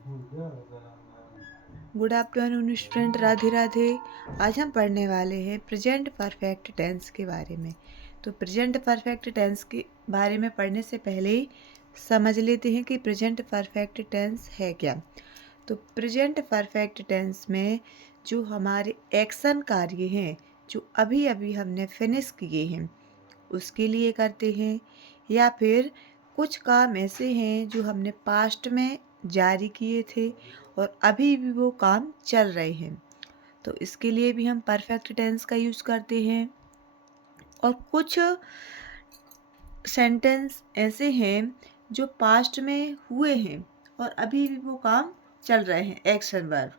Good afternoon student, Radhe Radhe. आज हम पढ़ने वाले हैं प्रेजेंट परफेक्ट टेंस के बारे में। तो प्रेजेंट परफेक्ट टेंस के बारे में पढ़ने से पहले ही समझ लेते हैं कि प्रेजेंट परफेक्ट टेंस है क्या। तो प्रेजेंट परफेक्ट टेंस में जो हमारे एक्शन कार्य हैं, जो अभी अभी हमने फिनिश किए हैं उसके लिए करते हैं, या फिर कुछ काम ऐसे हैं जो हमने पास्ट में जारी किए थे और अभी भी वो काम चल रहे हैं, तो इसके लिए भी हम परफेक्ट टेंस का यूज़ करते हैं। और कुछ सेंटेंस ऐसे हैं जो पास्ट में हुए हैं और अभी भी वो काम चल रहे हैं, एक्शन वर्ब,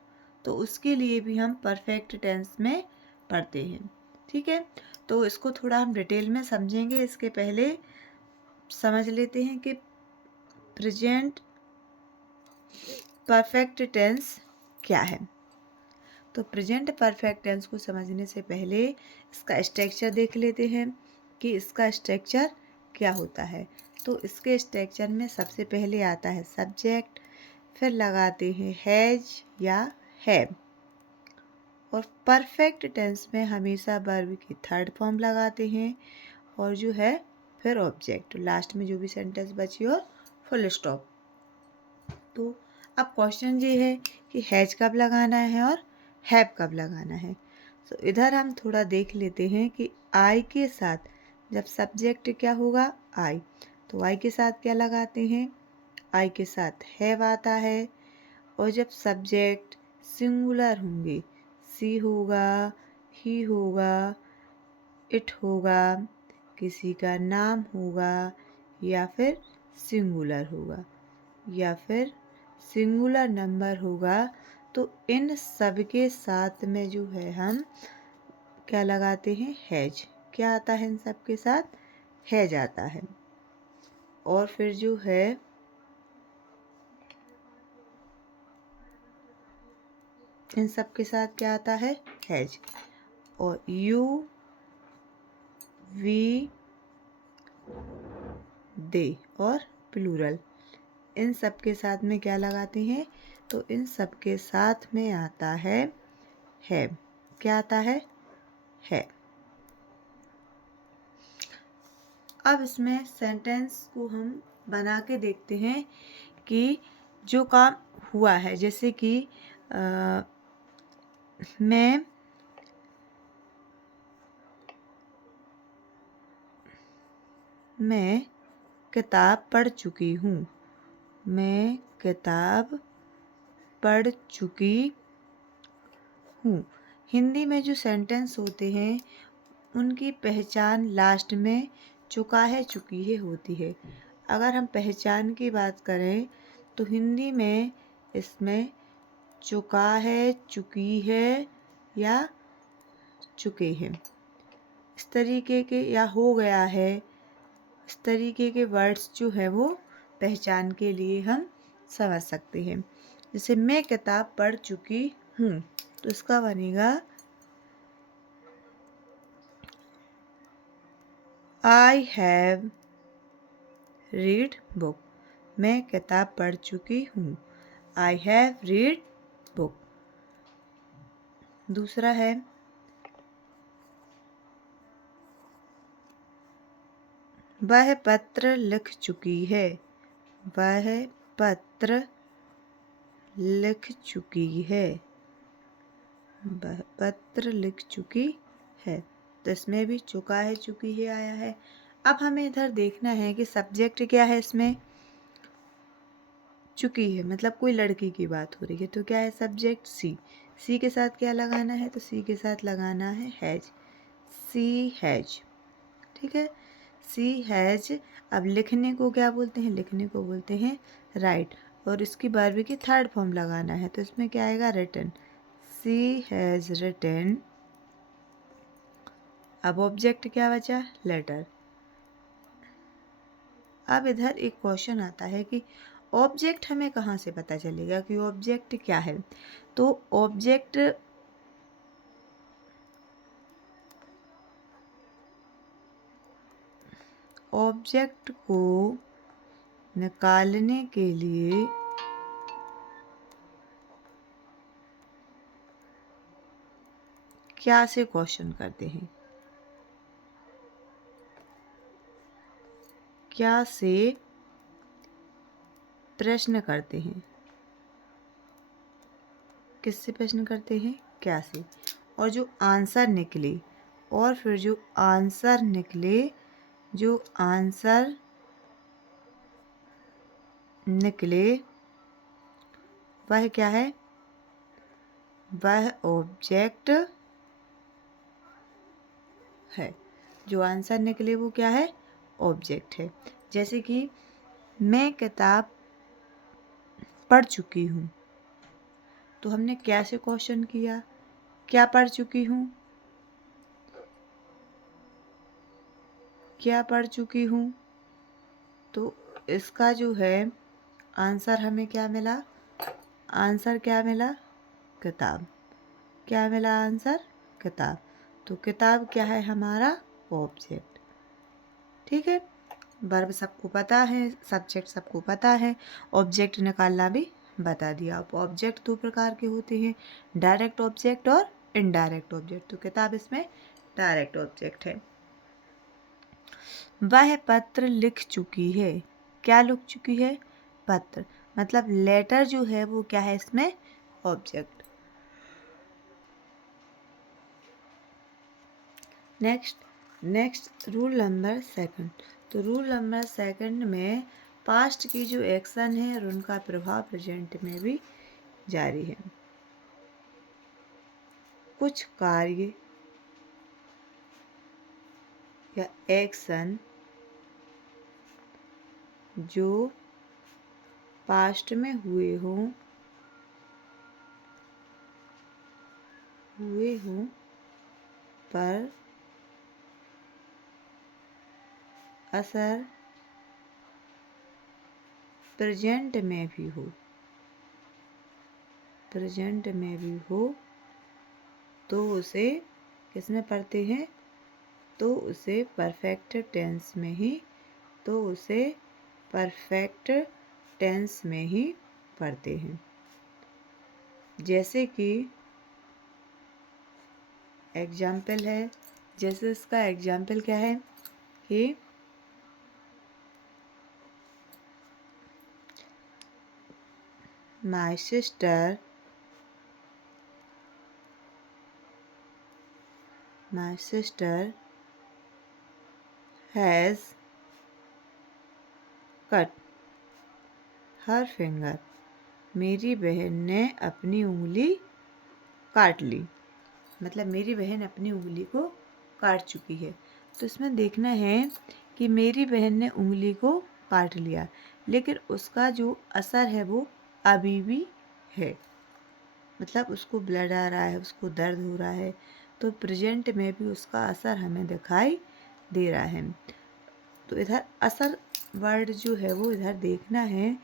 तो उसके लिए भी हम परफेक्ट टेंस में पढ़ते हैं। ठीक है, तो इसको थोड़ा हम डिटेल में समझेंगे। इसके पहले समझ लेते हैं कि प्रेजेंट परफेक्ट टेंस क्या है। तो प्रेजेंट परफेक्ट टेंस को समझने से पहले इसका स्ट्रक्चर देख लेते हैं कि इसका स्ट्रक्चर क्या होता है। तो इसके स्ट्रक्चर में सबसे पहले आता है सब्जेक्ट, फिर लगाते हैं हैज या हैव, और परफेक्ट टेंस में हमेशा वर्ब की थर्ड फॉर्म लगाते हैं, और जो है फिर ऑब्जेक्ट, लास्ट में जो भी सेंटेंस बची और फुल स्टॉप। तो अब क्वेश्चन ये है कि हैज कब लगाना है और हैव कब लगाना है। तो इधर हम थोड़ा देख लेते हैं कि आई के साथ जब सब्जेक्ट क्या होगा, आई, तो आई के साथ क्या लगाते हैं, आई के साथ हैव आता है। और जब सब्जेक्ट सिंगुलर होंगे, सी होगा, ही होगा, इट होगा, किसी का नाम होगा, या फिर सिंगुलर होगा, या फिर सिंगुलर नंबर होगा, तो इन सब के साथ में जो है हम क्या लगाते हैं, हैज। क्या आता है इन सब के साथ, हैज आता है। और फिर जो है इन सब के साथ क्या आता है, हैज। और यू, वी, दे और प्लूरल, इन सब के साथ में क्या लगाते हैं, तो इन सब के साथ में आता है हैव। क्या आता है। अब इसमें सेंटेंस को हम बना के देखते हैं कि जो काम हुआ है, जैसे कि मैं किताब पढ़ चुकी हूँ। मैं किताब पढ़ चुकी हूँ। हिंदी में जो सेंटेंस होते हैं उनकी पहचान लास्ट में चुका है, चुकी है होती है। अगर हम पहचान की बात करें तो हिंदी में इसमें चुका है, चुकी है, या चुके हैं, इस तरीके के, या हो गया है, इस तरीके के वर्ड्स जो है वो पहचान के लिए हम समझ सकते हैं। जैसे मैं किताब पढ़ चुकी हूँ, तो इसका बनेगा आई हैव रीड बुक। मैं किताब पढ़ चुकी हूँ, आई हैव रीड बुक। दूसरा है वह पत्र लिख चुकी है। वह पत्र लिख चुकी है। वह पत्र लिख चुकी है, तो इसमें भी चुका है, चुकी है आया है। अब हमें इधर देखना है कि सब्जेक्ट क्या है, इसमें चुकी है, मतलब कोई लड़की की बात हो रही है, तो क्या है सब्जेक्ट, सी। सी के साथ क्या लगाना है, तो सी के साथ लगाना है हैज, सी हैज। ठीक है, सी हैज। अब लिखने को क्या बोलते हैं, लिखने को बोलते हैं राइट, और इसकी वर्ब की थर्ड फॉर्म लगाना है, तो इसमें क्या आएगा, रिटन, सी हैज रिटन। अब ऑब्जेक्ट क्या बचा, लेटर। अब इधर एक क्वेश्चन आता है कि ऑब्जेक्ट हमें कहाँ से पता चलेगा कि ऑब्जेक्ट क्या है। तो ऑब्जेक्ट को निकालने के लिए क्या से क्वेश्चन करते हैं, क्या से प्रश्न करते हैं, किससे प्रश्न करते हैं, क्या से। और जो आंसर निकले, और फिर जो आंसर निकले, जो आंसर निकले वह क्या है, वह ऑब्जेक्ट है। जो आंसर निकले वो क्या है, ऑब्जेक्ट है। जैसे कि मैं किताब पढ़ चुकी हूँ, तो हमने क्या से क्वेश्चन किया, क्या पढ़ चुकी हूँ, क्या पढ़ चुकी हूँ। तो इसका जो है आंसर हमें क्या मिला, आंसर क्या मिला, किताब। क्या मिला आंसर, किताब। तो किताब क्या है हमारा, ऑब्जेक्ट। ठीक है, वर्ब सबको पता है, सब्जेक्ट सबको पता है, ऑब्जेक्ट निकालना भी बता दिया। अब ऑब्जेक्ट दो प्रकार के होते हैं, डायरेक्ट ऑब्जेक्ट और इनडायरेक्ट ऑब्जेक्ट। तो किताब इसमें डायरेक्ट ऑब्जेक्ट है। वह पत्र लिख चुकी है, क्या लिख चुकी है, पत्र, मतलब लेटर जो है वो क्या है इसमें, object. Next rule number second. तो रूल नंबर सेकंड में पास्ट की जो एक्शन है और उनका प्रभाव प्रेजेंट में भी जारी है। कुछ कार्य या एक्शन जो पास्ट में हुए हों पर असर प्रेजेंट में भी हो, तो उसे किसमें पढ़ते हैं, तो उसे परफेक्ट टेंस में ही पढ़ते हैं। जैसे कि एग्जाम्पल है, जैसे इसका एग्जाम्पल क्या है कि my sister has cut her finger. मेरी बहन ने अपनी उंगली काट ली, मतलब मेरी बहन अपनी उंगली को काट चुकी है। तो इसमें देखना है कि मेरी बहन ने उंगली को काट लिया, लेकिन उसका जो असर है वो अभी भी है, मतलब उसको ब्लड आ रहा है, उसको दर्द हो रहा है, तो प्रेजेंट में भी उसका असर हमें दिखाई दे रहा है। तो इधर असर वर्ड जो है वो इधर देखना है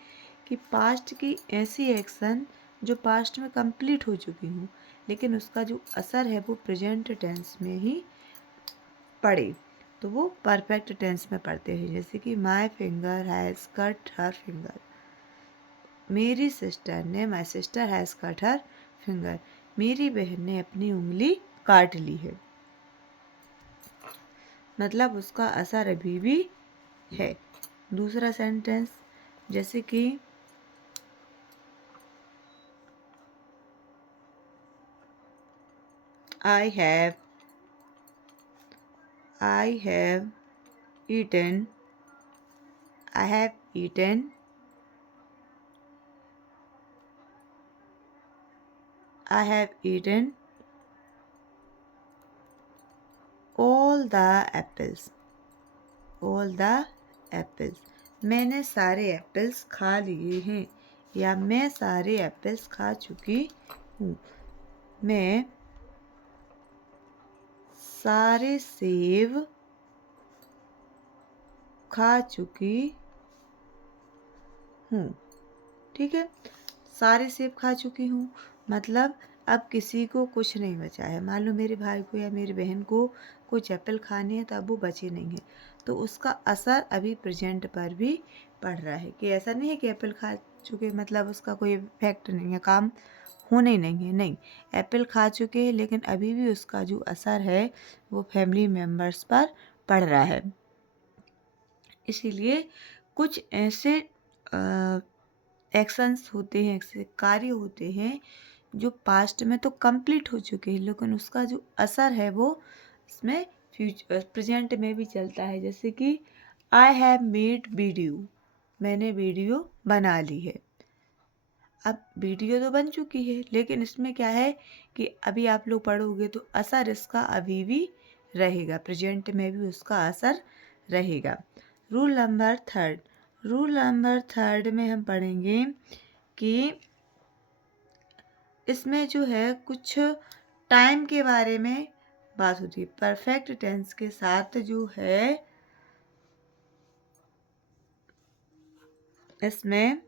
कि पास्ट की ऐसी एक्शन जो पास्ट में कंप्लीट हो चुकी हूँ, लेकिन उसका जो असर है वो प्रेजेंट टेंस में ही पड़े, तो वो परफेक्ट टेंस में पढ़ते हैं। जैसे कि my finger has cut her finger, मेरी सिस्टर ने, my sister has cut her finger, मेरी बहन ने अपनी उंगली काट ली है, मतलब उसका असर अभी भी है। दूसरा सेंटेंस, जैसे कि I have eaten all the apples. मैंने सारे एप्पल्स खा लिए हैं, या मैं सारे एप्पल्स खा चुकी हूँ। मैं सारे सेब खा चुकी हूँ। ठीक है, सारे सेब खा चुकी हूँ, मतलब अब किसी को कुछ नहीं बचा है। मान लो मेरे भाई को या मेरी बहन को कुछ एप्पल खाने हैं, तो अब वो बचे नहीं हैं, तो उसका असर अभी प्रेजेंट पर भी पड़ रहा है। कि ऐसा नहीं है कि एप्पल खा चुके मतलब उसका कोई इफेक्ट नहीं है, काम होने ही नहीं है, नहीं। एप्पल खा चुके हैं लेकिन अभी भी उसका जो असर है वो फैमिली मेम्बर्स पर पड़ रहा है। इसीलिए कुछ ऐसे एक्शंस होते हैं, ऐसे कार्य होते हैं जो पास्ट में तो कंप्लीट हो चुके हैं, लेकिन उसका जो असर है वो इसमें प्रेजेंट में भी चलता है। जैसे कि आई हैव मेड वीडियो, मैंने वीडियो बना ली है। अब वीडियो तो बन चुकी है लेकिन इसमें क्या है कि अभी आप लोग पढ़ोगे तो असर इसका अभी भी रहेगा, प्रेजेंट में भी उसका असर रहेगा। Rule number third, rule number third में हम पढ़ेंगे कि इसमें जो है कुछ टाइम के बारे में बात होती है। परफेक्ट टेंस के साथ जो है इसमें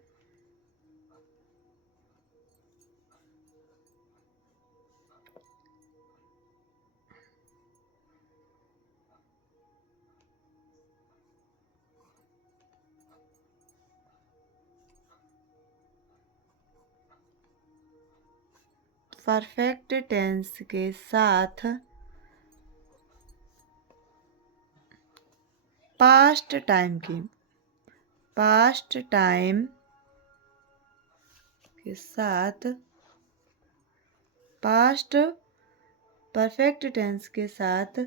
परफेक्ट टेंस के साथ पास्ट टाइम के साथ पास्ट परफेक्ट टेंस के साथ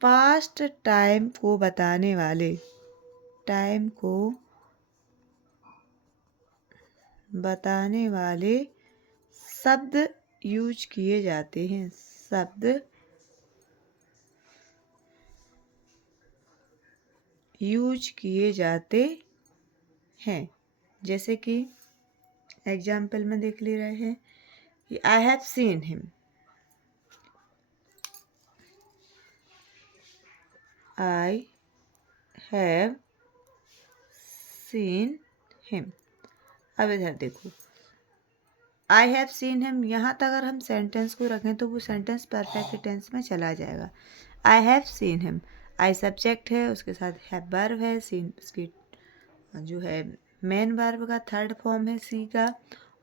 पास्ट टाइम को बताने वाले शब्द यूज किए जाते हैं, शब्द यूज किए जाते हैं। जैसे कि एग्जाम्पल में देख ले रहे हैं कि I have seen him, I have seen him. अब इधर देखो, आई हैव सीन हिम, यहाँ तक अगर हम सेंटेंस को रखें तो वो सेंटेंस परफेक्ट टेंस में चला जाएगा। I have seen him, I subject है, उसके साथ हैव वर्ब है, सीन उसकी जो है मेन वर्ब का थर्ड फॉर्म है सी का,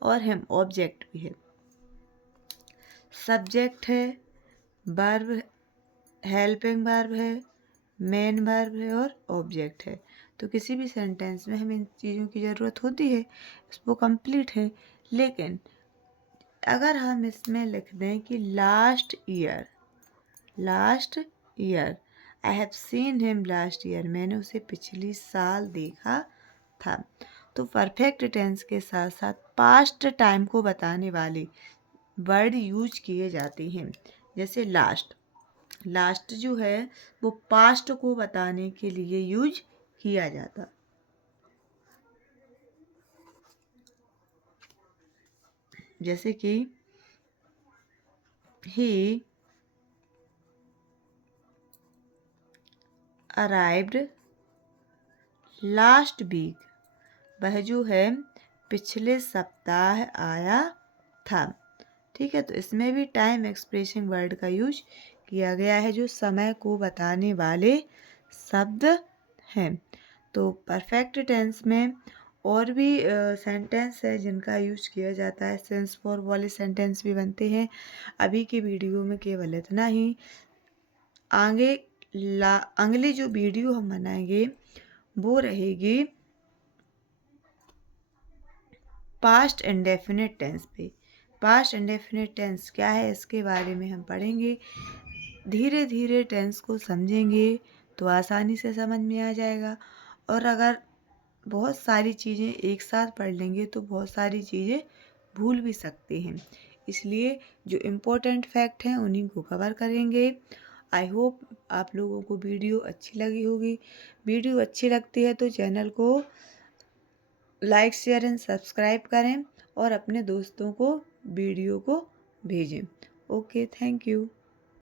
और हिम ऑब्जेक्ट भी है। सब्जेक्ट है, वर्ब हेल्पिंग वर्ब है, मेन वर्ब है और ऑब्जेक्ट है। तो किसी भी सेंटेंस में हमें इन चीज़ों की ज़रूरत होती है, वो कंप्लीट है। लेकिन अगर हम इसमें लिख दें कि last year I have seen him last year, मैंने उसे पिछली साल देखा था, तो परफेक्ट टेंस के साथ साथ पास्ट टाइम को बताने वाले वर्ड यूज किए जाते हैं। जैसे लास्ट जो है वो पास्ट को बताने के लिए यूज किया जाता। जैसे कि ही अराइव्ड लास्ट वीक, वह जो है पिछले सप्ताह आया था। ठीक है, तो इसमें भी टाइम एक्सप्रेशन वर्ड का यूज किया गया है जो समय को बताने वाले शब्द हैं। तो परफेक्ट टेंस में और भी सेंटेंस है जिनका यूज किया जाता है, सेंस फॉर वाले सेंटेंस भी बनते हैं। अभी के वीडियो में केवल इतना ही। आगे अगली जो वीडियो हम बनाएंगे वो रहेगी पास्ट इंडेफिनिट टेंस पे। पास्ट इंडेफिनिट टेंस क्या है इसके बारे में हम पढ़ेंगे। धीरे धीरे टेंस को समझेंगे तो आसानी से समझ में आ जाएगा, और अगर बहुत सारी चीज़ें एक साथ पढ़ लेंगे तो बहुत सारी चीज़ें भूल भी सकते हैं। इसलिए जो इम्पोर्टेंट फैक्ट हैं उन्हीं को कवर करेंगे। आई होप आप लोगों को वीडियो अच्छी लगी होगी। वीडियो अच्छी लगती है तो चैनल को लाइक शेयर एंड सब्सक्राइब करें और अपने दोस्तों को वीडियो को भेजें। Okay, thank you.